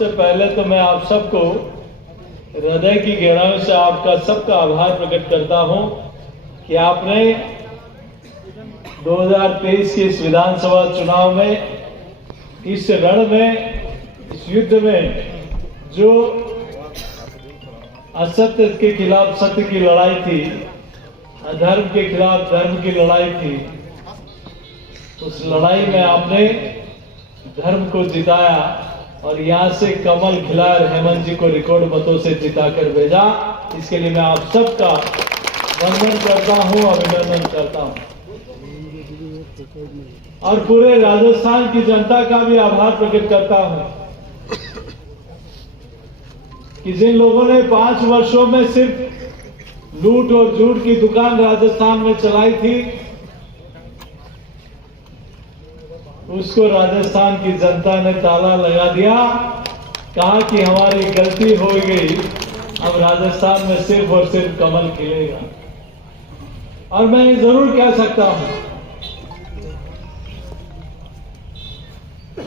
सबसे पहले तो मैं आप सबको हृदय की गहराइयों से आपका सबका आभार प्रकट करता हूं कि आपने 2023 के इस विधानसभा चुनाव में, इस रण में, इस युद्ध में जो असत्य के खिलाफ सत्य की लड़ाई थी, अधर्म के खिलाफ धर्म की लड़ाई थी, उस लड़ाई में आपने धर्म को जिताया और यहां से कमल खिलाकर हेमंत जी को रिकॉर्ड मतों से जिताकर भेजा। इसके लिए मैं आप सबका वंदन करता हूं, अभिनंदन करता हूं और पूरे राजस्थान की जनता का भी आभार प्रकट करता हूं कि जिन लोगों ने 5 वर्षों में सिर्फ लूट और झूठ की दुकान राजस्थान में चलाई थी, उसको राजस्थान की जनता ने ताला लगा दिया। कहा कि हमारी गलती हो गई, अब राजस्थान में सिर्फ और सिर्फ कमल खिलेगा। और मैं ये जरूर कह सकता हूं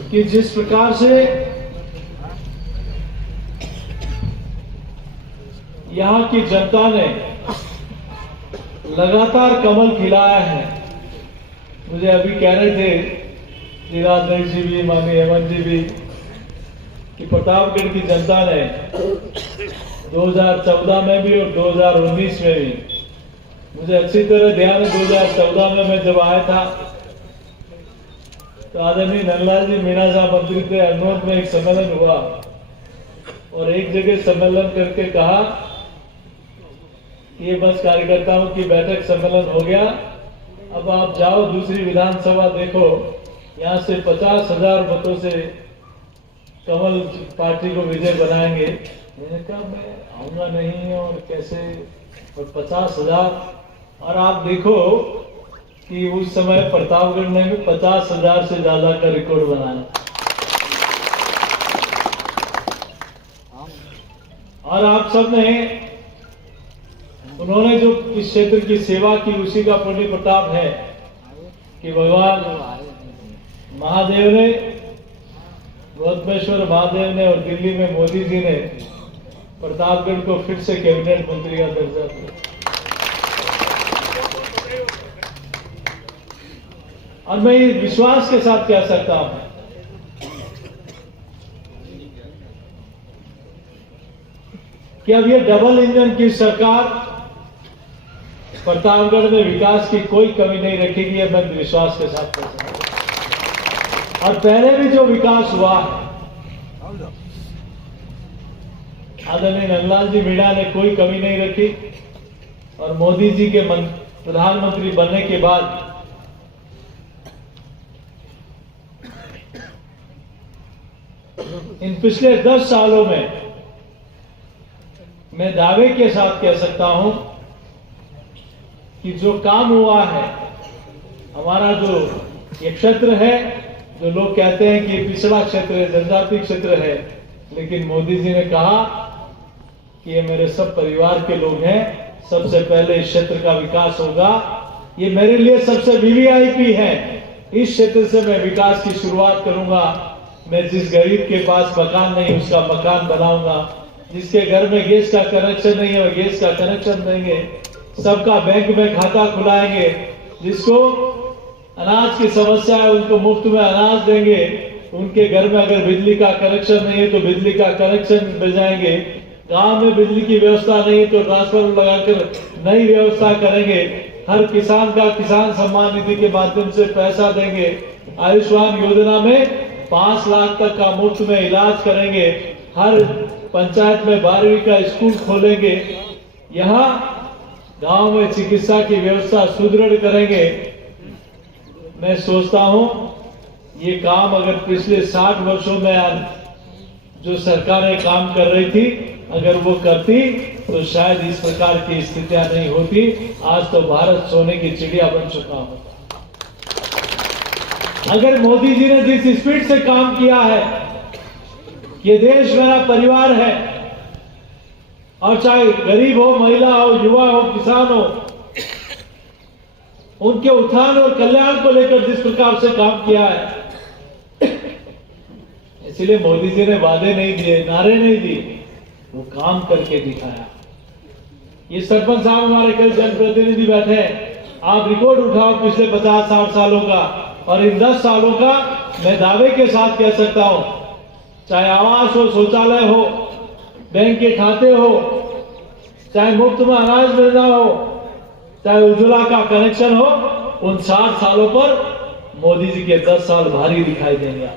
कि जिस प्रकार से यहां की जनता ने लगातार कमल खिलाया है, मुझे अभी कह रहे थे राजनाथ जी भी, माननीय हेमंत जी भी, कि प्रतापगढ़ की जनता ने 2014 में भी और 2019 में भी, मुझे अच्छी तरह ध्यान है 2014 में मैं जब आया था तो आदरणीय नंदलाल जी मीणा साहब मंत्री थे, हरनौत में एक सम्मेलन हुआ और एक जगह सम्मेलन करके कहा कि ये बस कार्यकर्ताओं की बैठक सम्मेलन हो गया, अब आप जाओ दूसरी विधानसभा देखो, यहां से 50,000 मतों से कमल पार्टी को विजय बनाएंगे। मैंने कहा मैं आऊंगा नहीं और कैसे, और 50,000। और आप देखो कि उस समय प्रतापगढ़ ने भी 50,000 से ज्यादा का रिकॉर्ड बनाया। और आप सब ने, उन्होंने जो इस क्षेत्र की सेवा की, उसी का पुण्य प्रताप है कि भगवान महादेव ने, गौतमेश्वर महादेव ने और दिल्ली में मोदी जी ने प्रतापगढ़ को फिर से कैबिनेट मंत्री का दर्जा दिया। और मैं विश्वास के साथ कह सकता हूं कि अब ये डबल इंजन की सरकार प्रतापगढ़ में विकास की कोई कमी नहीं रखेगी, है मैं विश्वास के साथ कह सकता हूं। और पहले भी जो विकास हुआ है, आदरणीय नंदलाल जी मीणा ने कोई कमी नहीं रखी और मोदी जी के प्रधानमंत्री बनने के बाद इन पिछले 10 सालों में मैं दावे के साथ कह सकता हूं कि जो काम हुआ है, हमारा जो ये क्षेत्र है, जो लोग कहते हैं कि पिछड़ा क्षेत्र है, जनजाति क्षेत्र है, लेकिन मोदी जी ने कहा कि ये मेरे सब परिवार के लोग हैं, सबसे पहले इस क्षेत्र का विकास होगा, ये मेरे लिए सबसे वीवीआईपी है, इस क्षेत्र से मैं विकास की शुरुआत करूंगा। मैं जिस गरीब के पास मकान नहीं उसका मकान बनाऊंगा, जिसके घर में गैस का कनेक्शन नहीं है वो गैस का कनेक्शन देंगे, सबका बैंक में खाता खुलाएंगे, जिसको अनाज की समस्या है उनको मुफ्त में अनाज देंगे, उनके घर में अगर बिजली का कनेक्शन नहीं है तो बिजली का कनेक्शन भेजाएंगे, गांव में बिजली की व्यवस्था नहीं है तो ट्रांसफार्मर लगाकर नई व्यवस्था करेंगे, हर किसान का किसान सम्मान निधि के माध्यम से पैसा देंगे, आयुष्मान योजना में 5 लाख तक का मुफ्त में इलाज करेंगे, हर पंचायत में 12वीं का स्कूल खोलेंगे, यहाँ गांव में चिकित्सा की व्यवस्था सुदृढ़ करेंगे। मैं सोचता हूं ये काम अगर पिछले 60 वर्षों में जो सरकारें काम कर रही थी, अगर वो करती तो शायद इस प्रकार की स्थितियां नहीं होती। आज तो भारत सोने की चिड़िया बन चुका होता। अगर मोदी जी ने जिस स्पीड से काम किया है, ये देश मेरा परिवार है, और चाहे गरीब हो, महिला हो, युवा हो, किसान हो, उनके उत्थान और कल्याण को लेकर जिस प्रकार से काम किया है, इसलिए मोदी जी ने वादे नहीं दिए, नारे नहीं दिए, वो काम करके दिखाया। ये सरपंच साहब हमारे कई जनप्रतिनिधि बैठे हैं, आप रिकॉर्ड उठाओ पिछले 50-60 सालों का, और इन 10 सालों का मैं दावे के साथ कह सकता हूं, चाहे आवास हो, शौचालय हो, बैंक के खाते हो, चाहे मुफ्त में अनाज मिलना हो, चाहे उज्ज्वला का कनेक्शन हो, उन 60 सालों पर मोदी जी के 10 साल भारी दिखाई देंगे।